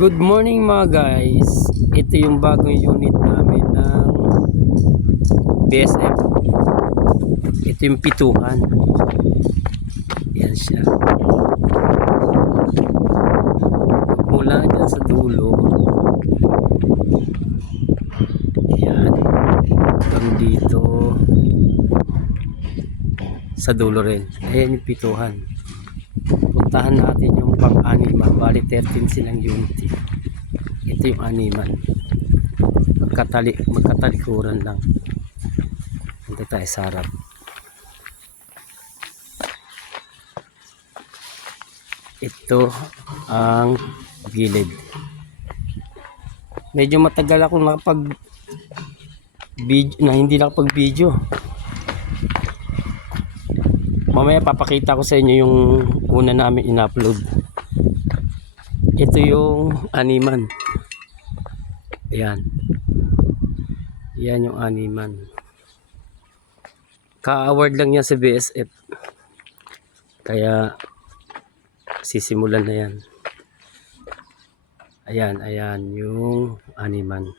Good morning mga guys. Ito yung bagong unit namin ng BSF. Ito yung pituhan. Yan siya. Mula dyan sa dulo. Yan. Hanggang dito. Sa dulo rin. Ayan yung pituhan. Puntahan natin yung pang-anima. Bali 13 silang unit. Ito yung animan. Magkatalikuran lang. Punta tayo sa harap. Ito ang gilid. Medyo matagal akong nakapag-video na hindi nakapag-video. Mamaya papakita ko sa inyo yung una namin in-upload. Ito yung animan. Ayan. Yan yung animan. Ka-award lang yan sa BSF. Kaya sisimulan na yan. Ayan yung animan.